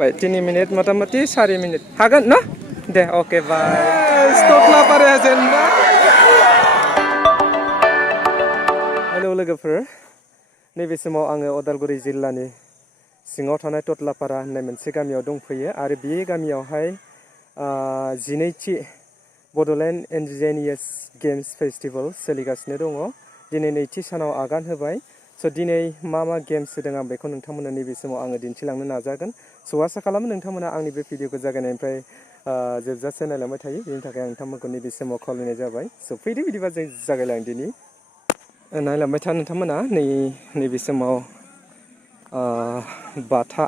Wait, 3 minutes, mata-mati 4 minutes. Hagan, no? Deh, okay, bye. Stop lah para agenda. Hello, logoफोर. नैबे समाव आङो उदालगुरि जिल्लानि सिङाव थानाय टटलापारा होननाय मोनसे गामियाव दंफैयो आरो बे गामियावहाय 12थि बड'लेण्ड इन्डिजिनियास गेम्स फेस्टिवल सोलिगासिनो दङ। दिनै नैथि सानाव आगान होबाय। स' दिनै मा गेम्स होदों आं बेखौ नोंथांमोननो नैबे समाव आङो दिन्थिलांनो नाजागोन। स' आसा खालामो नोंथांमोना आंनि बे भिडिअखौ जागायनायनिफ्राय जोबजासे नायलांबाय थायो। बेनि थाखाय आं नोंथांमोनखौ नैबे समाव खावलायनाय जाबाय। स' फैदो बिदिबा जों जागायलांदिनि। नायलांबाय था नोंथांमोना नैबे समाव बाथा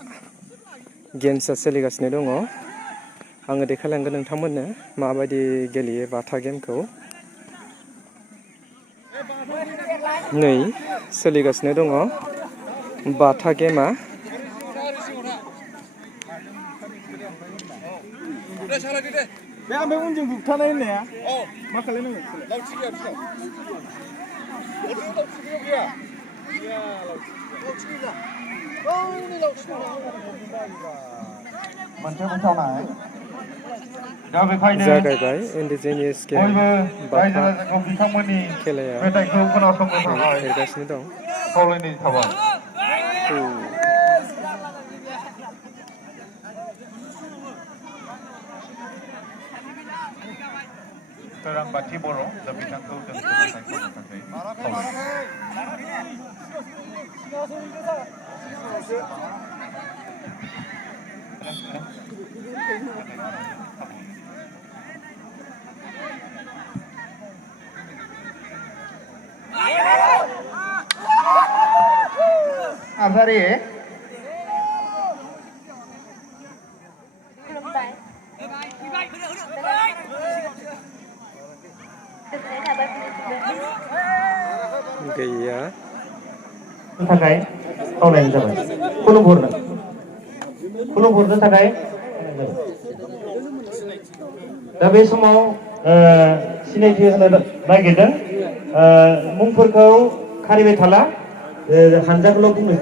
गेम्सआ सोलिगासिनो दङ। आङो देखायलांगोन नोंथांमोननो माबायदि गेलेयो बाथा गेमखौ। नै सोलिगासिनो दङ बाथा गेमआ। बे ओमफ्राय उनजों बुबथानाय होननाया मा खालायनांगौ? लावथि गैया बिसिनाव? लावथि गैया? मोनसे मोनथावनाय जागायबाय इन्डिजिनियास गेम बाथा खेलाया देरगासिनो दं। खावलायनाय थाबाय। सोरांबाथि बर' दा बिथांखौ नार्जारि गैया थाखाय खावलायनाय जाबाय। खुलुमहरनो थाखाय दा बे समाव सिनायथि होनो नागिरदों। मुंफोरखौ खारिबाय थाला, हानजाखौल' बुंनो।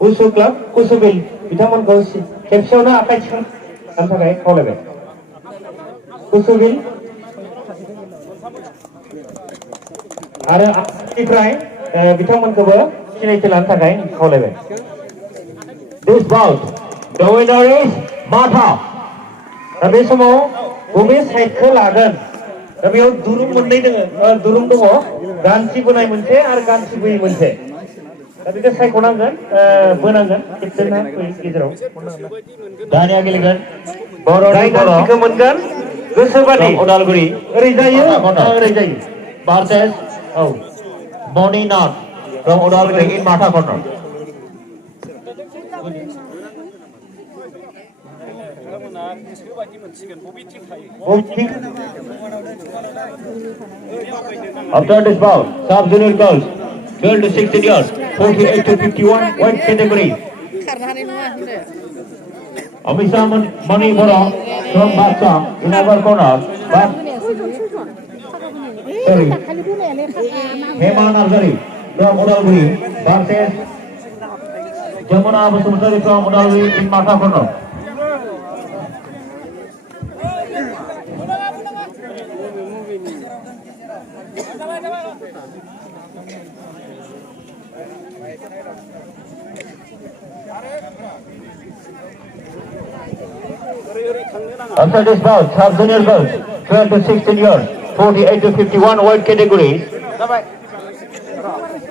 कुसु क्लाब कुसुबिल बिथांमोनखौ खेबसेयावनो आखाइ थिखांनो थाखाय खावलायबाय। कुसुबिल आरो आसामनिफ्राय बिथांमोनखौबो सिनायथि लानो थाखाय खावलायबाय। This bout, the winner is बाथा। दा बे समाव बबे साइडखौ लागोन? दा बेयाव दुरुं मोननै दङ, दुरुं दङ, गान्थि बोनाय मोनसे आरो गान्थि बोयै मोनसे। दा बेखौ सायख'नांगोन, बोनांगोन खेबसेनो गेजेराव। दानिया गेलेगोन जाय गान्थिखौ मोनगोन गोसोबादि उदालगुरि ओरै जायो ओरै जायो। Versus Mani Nath from Udalguri in Matha corner. After this bout, sub-junior girls, 12 to 16 years, 48 to 51, weight category. Amisha Mani Bora from Batsa in our corner. Sorry. Hema Narzari from Udalguri versus Jamuna Basumsari from Udalguri in Matha corner. After this bout, sub-junior girls, 12 to 16 years, 48 to 51 weight categories.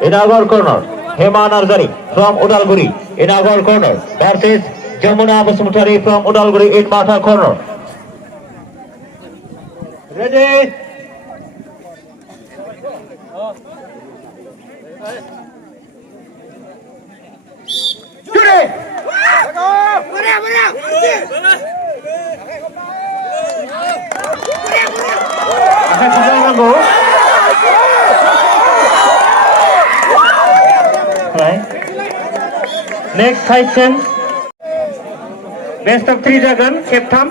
In our corner, Hema Narzari from Udalguri in our corner versus Jamuna Basumsari from Udalguri in Matha corner. Ready? Shoot it! Next section, best of 3 जागोन खेबथाम।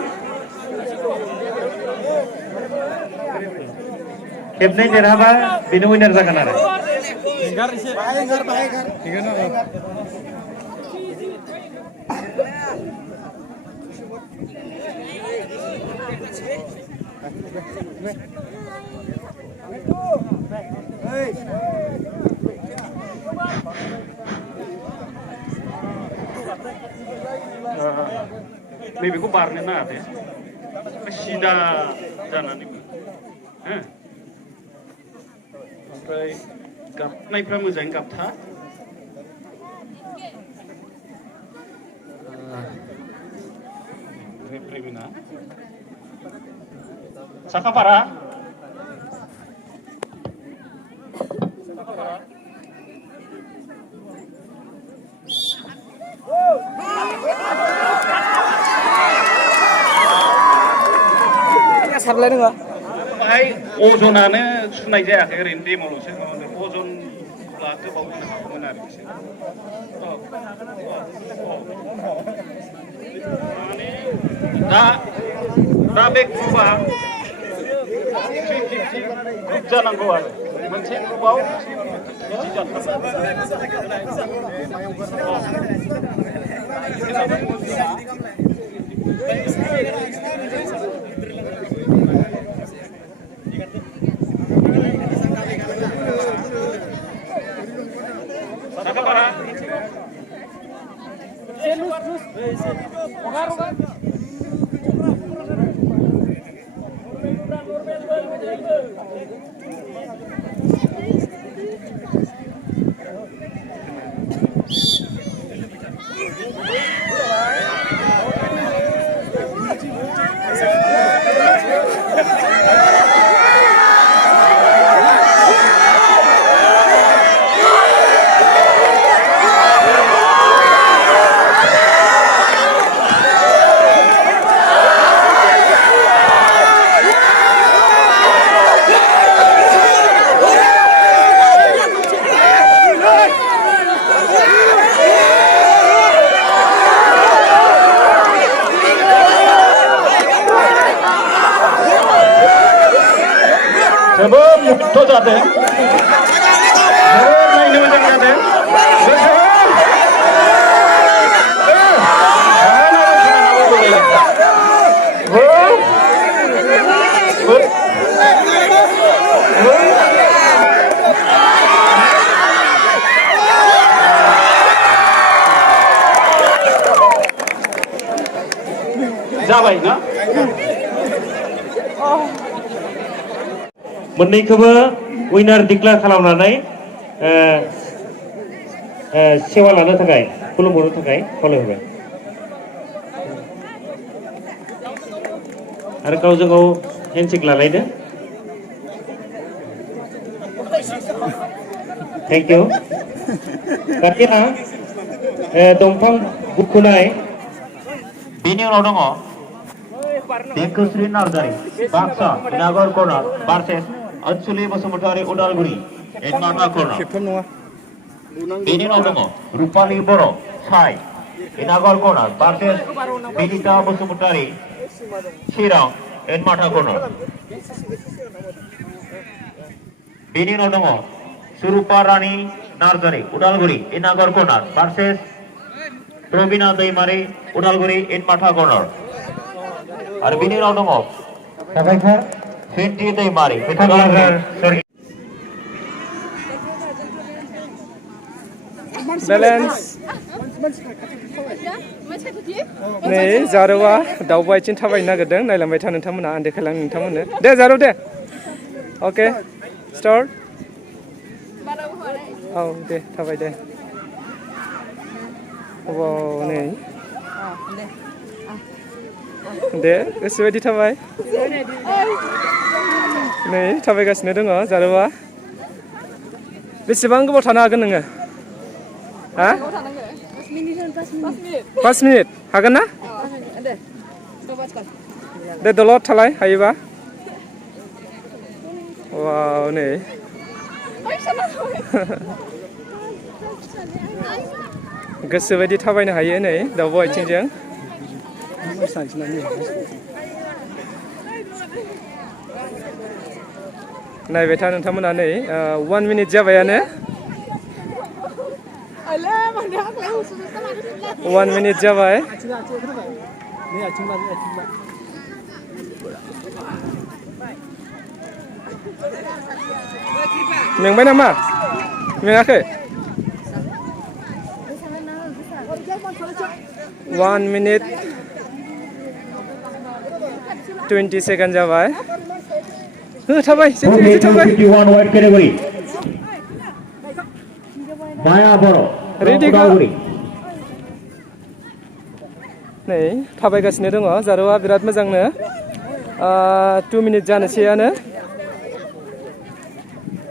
खेबनै देरहाबा बेनो winner जागोन आरो। नैबेखौ बारनो नाङा दे सिदा जानानै हो ओमफ्राय गाबनायफ्रा मोजाङै गाबथा रेफ्रिमेन्टआ साखाफारा सारलाय नोङो बाहाय अजनानो सुनाय जायाखै ओरैनो डेमल'सो अजन गोबाव होनो हागौमोन आरो दा बे ग्रुपआ 350 ग्रुप जानांगौ आरो मोनसे ग्रुपआव 'थ जादों नायनो मोजां जादों जाबाय ना मोननैखौबो उइनार डिक्लेयार खालामनानै सेवा लानो थाखाय खुलुमहरनो थाखाय खावलायहरबाय आरो गावजों गाव हेन्डशेक लालायदो थेंक इउ कातिना दंफां बुखुनाय बेनि उनाव दङ देंखोस्रि नार्जारि बाक्सा इनागर कर्नार भार्सेस अनसुलि बसुमतारि उदालगुरि एडमाटा कर्नार बेनि उनाव दङ रुपाली बर' साइ इनागर कर्नार भार्सेस बिनिता बसुमतारि चिरां एडमाटा कर्नार बेनि उनाव दङ सुरुपा रानी नार्जारि उदालगुरि इनागर कर्नार भार्सेस प्रबिना दैमारि उदालगुरि एडमाटा कर्नार आरो बेनि उनाव दङ साबायखर सुइन्टि दैमारि बेलेन्स नै जारौआ दाउबो आथिं थाबायनो नागिरदों नायलांबाय था नोंथांमोना आं देखायलां नोंथांमोननो दे जारौ दे अके स्टार्ट औ दे थाबाय दे नै दे गोसोबायदि थाबाय नै थाबायगासिनो दङ जारौआ बेसेबां गोबाव थानो हागोन नोङो हा 5 मिनिट हागोन ना दे दलद थालाय हायोबा वाव नै गोसोबायदि थाबायनो हायो नै दाउब' आथिंजों नायबाय था नोंथांमोना नै 1 मिनिट जाबायानो 1 मिनिट जाबाय मेंबाय नामा मेङाखै 1 minute 20 seconds जाबाय थाबाय Okay, 251 white category. Maya Boro from Ready, go. Udalguri. नै थाबायगासिनो दङ जारौआ बिराद मोजांनो 2 minute जानोसैयानो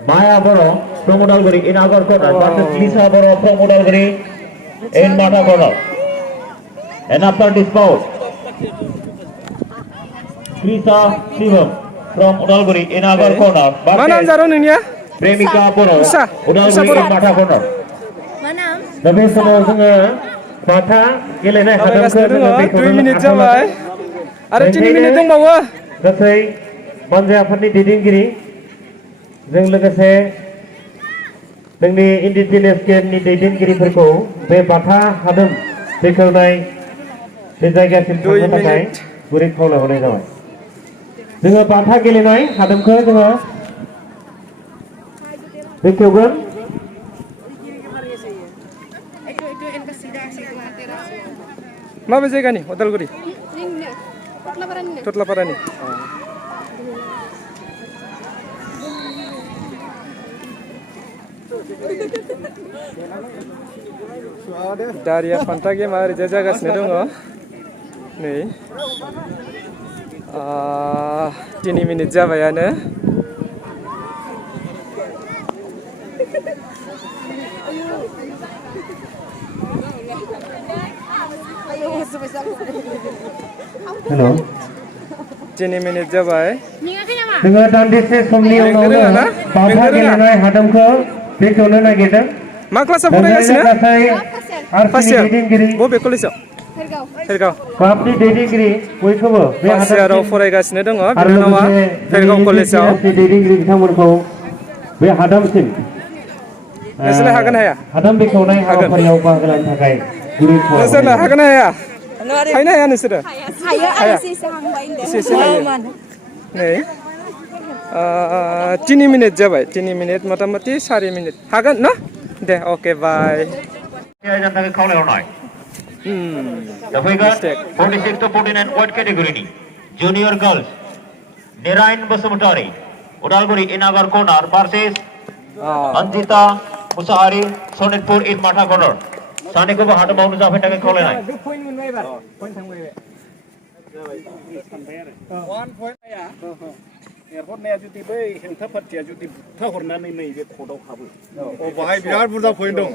Maya Boro from Udalguri in other corner versus Lisa Boro from Udalguri in Mata corner. And after this bout, Lisa Sivam from Udalguri in other corner मा नाम versus जारौ नोंनिया Premika Boro Usa Udalguri Boro. in Mata corner. मा नाम दा बे समाव जोङो बाथा गेलेनाय हादामखौ थाबायगासिनो जोङो दङ 2 बेखेवनो minute आखायाव जाबाय लादों। आरो 3 minute दंबावो गासै बानजाय आफादनि दैदेनगिरि जों लोगोसे जोंनि इन्डिजिनियास गेमनि दैदेनगिरिफोरखौ बे बाथा हादाम बेखेवनाय बे जायगासिम 2 थांनो थाखाय minute गुरै खावलायहरनाय जाबाय जोङो बाथा गेलेनाय हादामखौ जोङो बेखेवगोन माबे जायगानि उदालगुरि Kotlaparan टटलापारानि दारिया फान्था गेमा ओरैजाय जागासिनो दङ नै 3 minute जाबायानो हेलौ 3 minute जाबाय जोङो दान्दिसे समनि उनावनो बाथा गेलेनाय हादामखौ बेखेवनो नागिरदों मा क्लासाव जोंनिनो फरायगासिनो गासै आरसिनि फार्स्ट यार दैदेनगिरि बबे कलेजाव फेरगाव क्लाबनि दैदेनगिरि बयखौबो बे फार्स्ट याराव हादामसिम फरायगासिनो दङ आरो बिनानावा लोगोसे फेरगाव कलेजाव जोंनि दैदेनगिरि बिथांमोनखौ बे हादामसिम नोंसोरलाय हागोन हाया हादाम बेखेवनाय हाबाफारियाव बाहागो लानो थाखाय गुरै नोंसोरलाय खावलायहरनाय हागोन हाया हायनो हाया नोंसोरो Hayo eसे eसे हांबाय एसे एसे हायो नै 3 minute जाबाय 3 minute मथा मथि 4 minute हागोन ना दे अके बाय आयदानि थाखाय खावलायहरनाय दा फैगोन 46 to 49 वाइट केटेगरिनि जुनियर गार्ल्स निरायन बसुमतारी उदालगुरि इनागार कर्नार भार्सेस अंजिता मुसाहारि सनितपुर इन माथा कर्नार सानैखौबो हादामाव नुजाफैनो थाखाय खावलायनाय एरहरनाया जुदि बै हेंथा पार्टिया जुदि बुथा हरनानै नैबे कर्टआव हाबो बाहाय बिराद बुरजा पइन्ट दं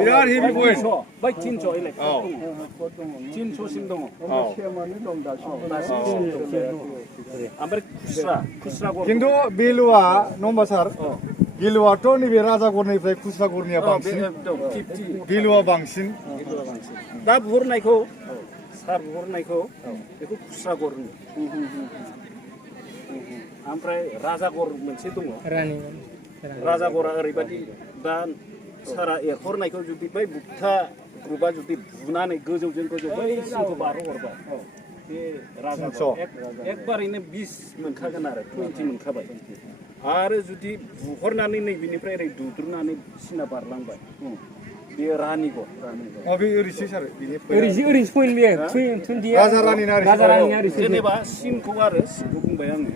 बिराद हेभि पइन्ट बै 300 इलेक्ट्रन दङ 300 सिम दङ ओमफ्राय खुस्रा खिन्थु बेलुआ नङा होमबा सार बेलुआथ' नैबे राजागरनिफ्राय खुस्रागरनिया बांसिन बेलुआ बांसिन दा बुहरनायखौ सार बुहरनायखौ बेखौ खुस्रागर होनो ओमफ्राय राजागर मोनसे दङ राजागरा ओरैबायदि दा सारा एरहरनायखौ जुदि बै बुथा ग्रुपआ जुदि बुनानै गोजौजों गोजौ बै सिंखौ बारहोहरबाय बे राजागर एकबारैनो 20 मोनखागोन आरो 20 मोनखाबाय आरो जुदि बुहरनानै नैबेनिफ्राय ओरै दुद्रुनानै सिना बारलांबाय बेयो रानिगर बे ओरैसो सार ओरैसो पइन्ट बेयो राजा रानि ना जेनेबा सिनखौ आरो सिनखौ बुंबाय आङो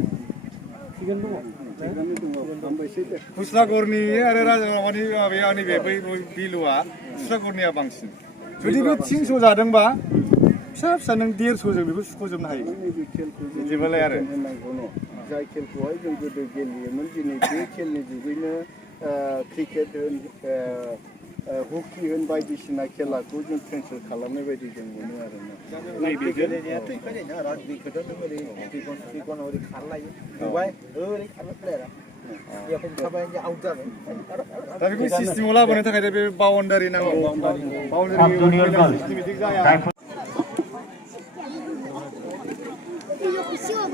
खुस्रागरनि आरो राजागरनि माबाया नैबे बै बेलुआ खुस्रागरनिया बांसिन जुदि बे 300 जादोंबा फिसा फिसा नों 150 जों बेखौ सुख'जोबनो हायो बिदिबालाय आरो जाय खेलखौहाय जों गोदो गेलेयोमोन दिनै बे खेलनि जुगैनो क्रिकेट होन हकि होन बायदिसिना खेलाखौ जों केन्सेल खालामनाय बायदि जों मोनो आरोना गेलेनायाथ' एखायनो राग्बिखौथ' नों ओरै त्रिकन ओरै खारलायो नुबाय ओरै खारनो प्लेयारा हमखाबाय आउट जाबाय दा बेखौ सिस्टेमाव लाबोनो थाखाय बे बाउन्डारि नांगौ बाउन्डारि सिस्टेमेटिक जाया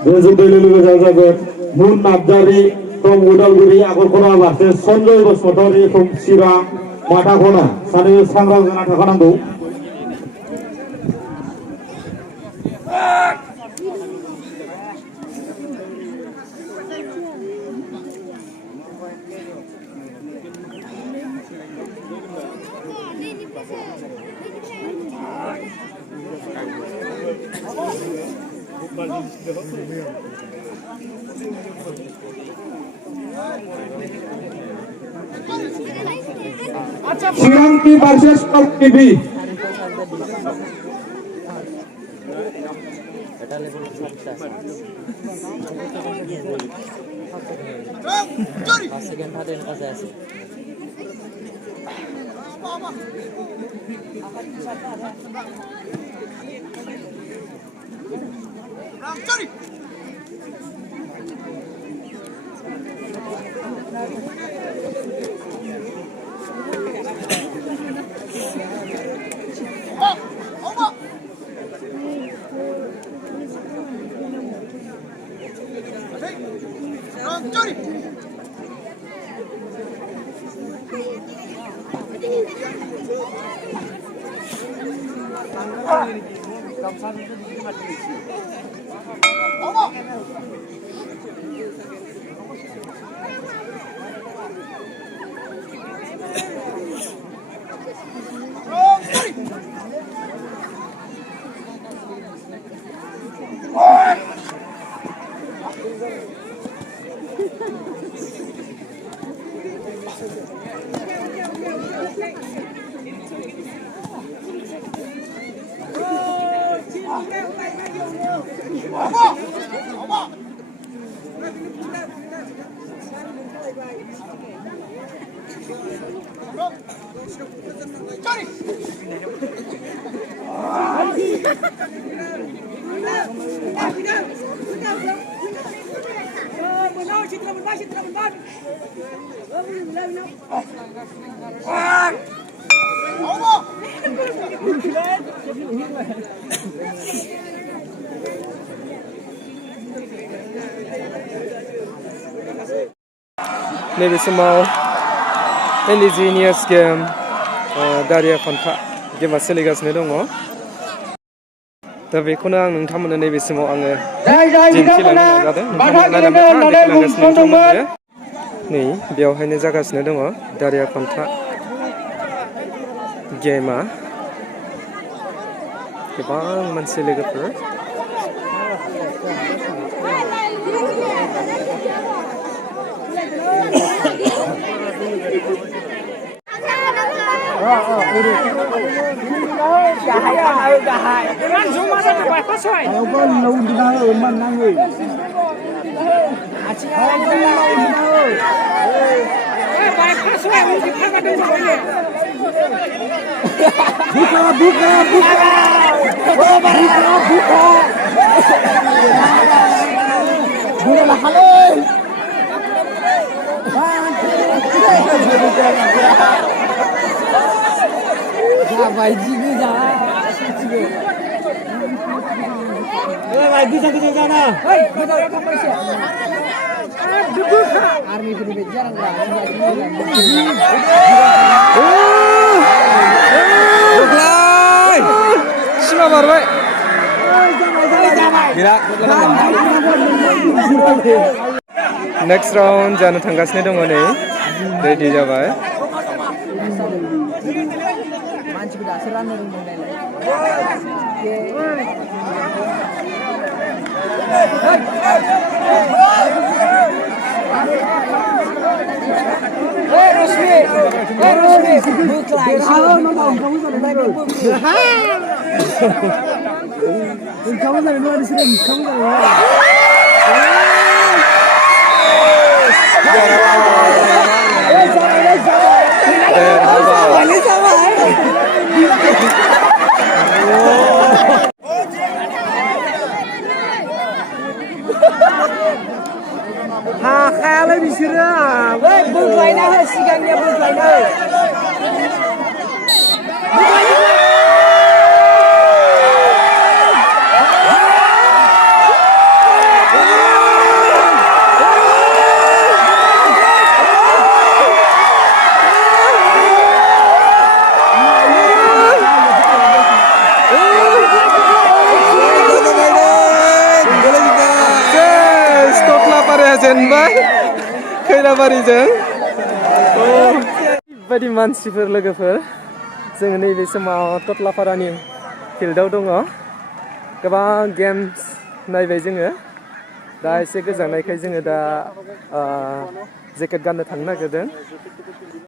गोजौ दैलो लोगो जागोन मुन नार्जारि from उदालगुरि आगरखना भार्सेस सन्जय बसुमतारी from चिरां माथाखना सानै सांग्रां जाना थाखानांगौ Srilanki versus Top TV. नैबे समाव इन्डिजिनियास गेम दारिया फान्था गेमा सोलिगासिनो दङ दा बेखौनो आं नोंथांमोननो नैबे समाव आङो दिन्थिलांनो नाजादों नोंथांमोना देखलांगासिनो दङ नै बेयावहायनो जागासिनो दङ दारिया फान्था गेमा गोबां मानसि लोगोफोर सिमा बारबाय नेक्स्ट राउन्ड जानो थांगासिनो दङ नै रेडि जाबाय हाखायालै बिसोरो बोख्लायना हो सिगांनिया बोख्लायना हो जेनबाय खैराबारिजों बायदि मानसिफोर लोगोफोर जोङो नैबे समाव टटलापारानि फिल्डआव दङ गोबां गेम्स नायबाय जोङो दा एसे गोजांनायखाय जोङो दा जेकेट गाननो थांनो नागिरदों